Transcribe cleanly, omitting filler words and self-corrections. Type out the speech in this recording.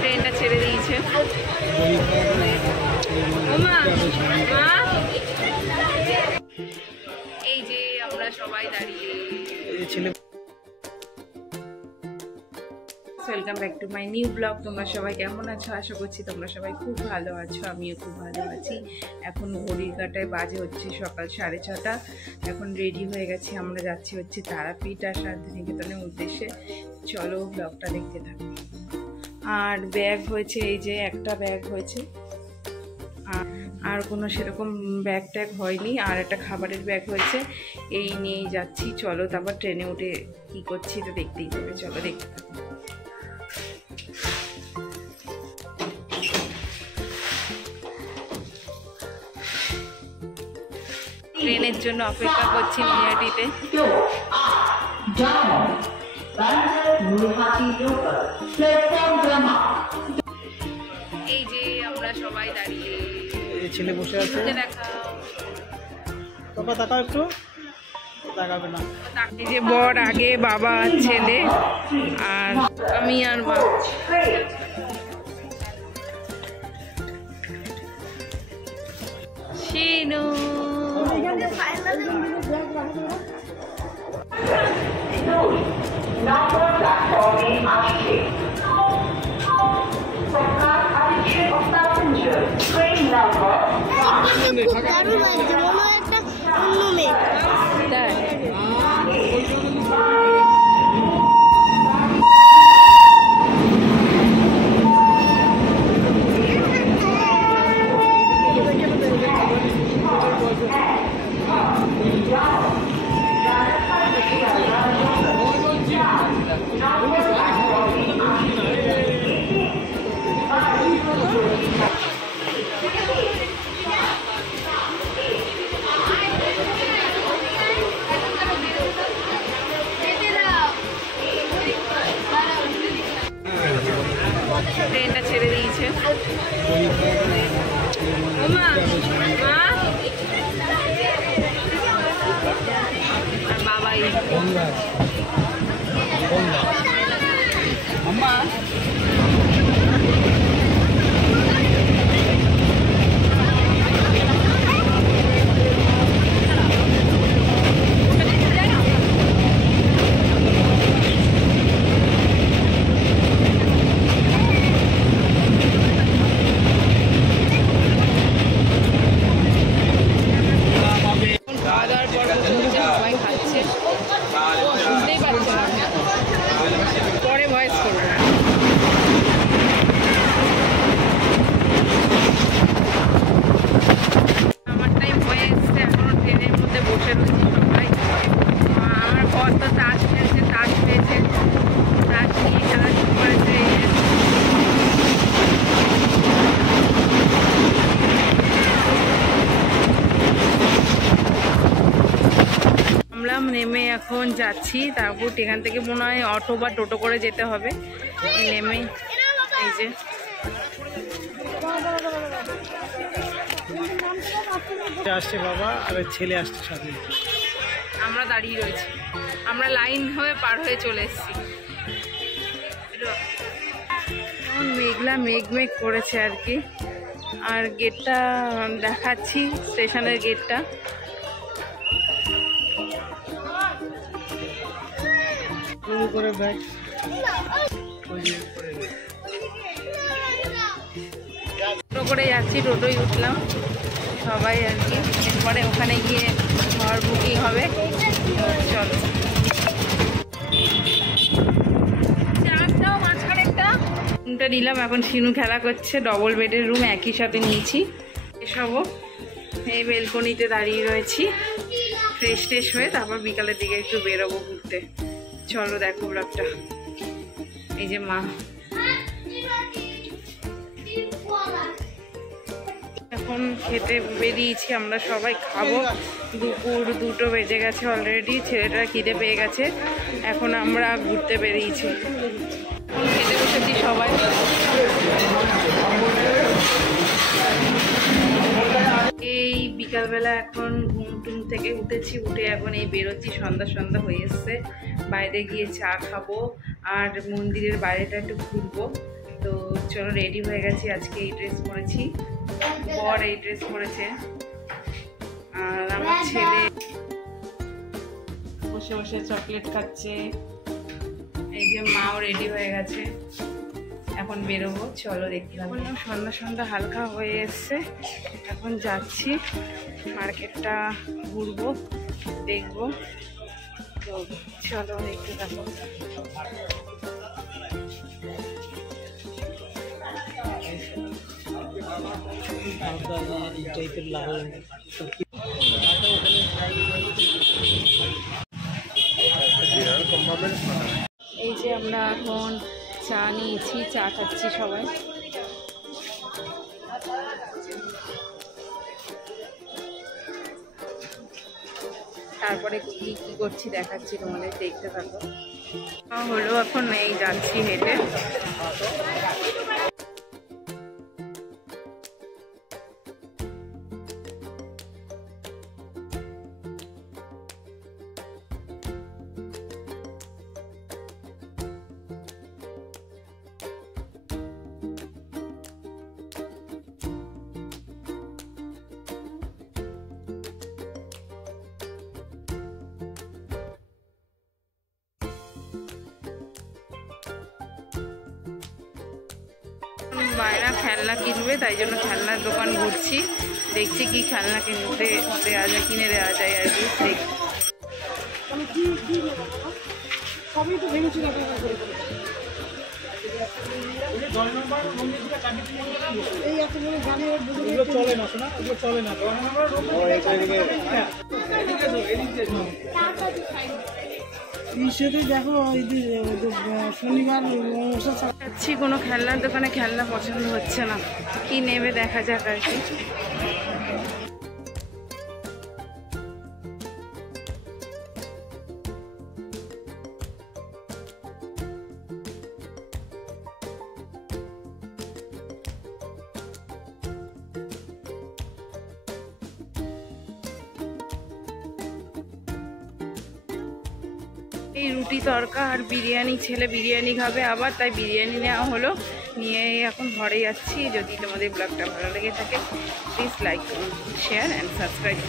ট্রেনটা ছেড়ে দিয়েছে। এই যে আমরা সবাই দাঁড়িয়ে। Welcome back to my new blog. তোমরা সবাই কেমন আছো? আশা করছি তোমরা সবাই খুব ভালো আছো, আমিও খুব ভালো আছি। এখন ঘড়ির কাঁটায় বাজে হচ্ছে সকাল 6:30। এখন রেডি হয়ে গেছি, আমরা যাচ্ছি হচ্ছে তারাপীঠ আর শান্তিনিকেতনের উদ্দেশ্যে। চলো ব্লগটা দেখতে থাকো। আর ব্যাগ হয়েছে, এই যে একটা ব্যাগ হয়েছে, আর কোনো সেরকম ব্যাগ ট্যাগ হয়নি। আর একটা খাবারের ব্যাগ হয়েছে, এই নিয়েই যাচ্ছি। চলো তারপর ট্রেনে উঠে কী করছি তো দেখতেই হবে, চলো দেখতে থাকো। ট্রেনের জন্য অপেক্ষা করছি নৈহাটিতে। এই যে আমরা সবাই দাঁড়িয়ে, ছেলে বসে আছে। বাবা তাকাও একটু, তাকাবে না। এই যে বর আগে, বাবা ছেলে আর আমি আর মা। শিনু ট্রেনটা ছেড়ে দিয়েছে। আর বাবাই পরে ভয়েস করবো। আমার টাইম হয়ে এসছে, এখনো ট্রেনের মধ্যে বসে রয়েছি সবাই। আমার বর তো তাস খেলছে, তাস খেয়েছে, তাস নিয়ে খেলা শুরু করেছে। আমরা নেমে এখন যাচ্ছি, তারপর এখান থেকে মনে হয় অটো বা টোটো করে যেতে হবে। নেমে এই যে আসছে বাবা আর ছেলে আসছে সাথে। আমরা দাঁড়িয়ে রয়েছি, আমরা লাইন হয়ে পার হয়ে চলে এসেছি। মেঘলা মেঘ করেছে আর কি। আর গেটটা দেখাচ্ছি, স্টেশনের গেটটা। টোটো করে যাচ্ছি, টোটোই উঠলাম সবাই আর কি। এরপরে ওখানে গিয়ে ঘর বুকিং হবে। চলো রুমটা নিলাম, এখন শিনু খেলা করছে। ডবল বেডের রুম একই সাথে নিয়েছি। এসবও এই বেলকনিতে দাঁড়িয়ে রয়েছি, ফ্রেশ ট্রেশ হয়ে তারপর বিকালের দিকে একটু বেরোবো ঘুরতে। চলো দেখো ব্লগটা। এই যে মা এখন খেতে বেরিয়েছি, আমরা সবাই খাবো। দুপুর 2টো বেজে গেছে অলরেডি, ছেলেটা খিদে পেয়ে গেছে। এখন আমরা ঘুরতে বেরিয়েছি, খেতে বসেছি সবাই। এই বিকালবেলা এখন ঘুম টুম থেকে উঠেছি, উঠে এখন এই বেরোচ্ছি, সন্ধ্যা সন্ধ্যা হয়ে এসছে। বাইরে গিয়ে চা খাবো আর মন্দিরের বাইরেটা একটু ঘুরবো। তো চলো রেডি হয়ে গেছি, আজকে এই ড্রেস পরেছি, বর এই ড্রেস পরেছে, আর আমার ছেলে বসে বসে চকলেট খাচ্ছে। এই যে মাও রেডি হয়ে গেছে, এখন বেরোবো, চলো দেখতে পাবো। সন্ধ্যা সন্ধ্যা হালকা হয়ে এসছে, এখন যাচ্ছি মার্কেটটা ঘুরবো, দেখবো। তো চলো দেখতে থাকো। এই যে আমরা এখন চা নিয়েছি, চা খাচ্ছি সবাই। তারপরে কি কি করছি দেখাচ্ছি তোমাদের, দেখতে থাকো। হলো এখন এই যাচ্ছি হেঁটে। বায়না খেলনা কিনবে, তাই জন্য খেলনার দোকান ঘুরছি, দেখছি কি খেলনা কিনতে দেওয়া যায়, কিনে দেওয়া যায় আর কি। সবই তো ভেঙেছিল, চলে না, শোনা ওগুলো চলে না। দেখো শনিবার যাচ্ছি কোনো খেলনার দোকানে, খেলনা পছন্দ হচ্ছে না, কি নেবে দেখা যাক আর কি। এই রুটি তড়কা আর বিরিয়ানি, ছেলে বিরিয়ানি খাবে আবার, তাই বিরিয়ানি নেওয়া হলো, নিয়ে এখন ঘরে যাচ্ছি। যদি তোমাদের ব্লগটা ভালো লেগে থাকে please like, share and subscribe.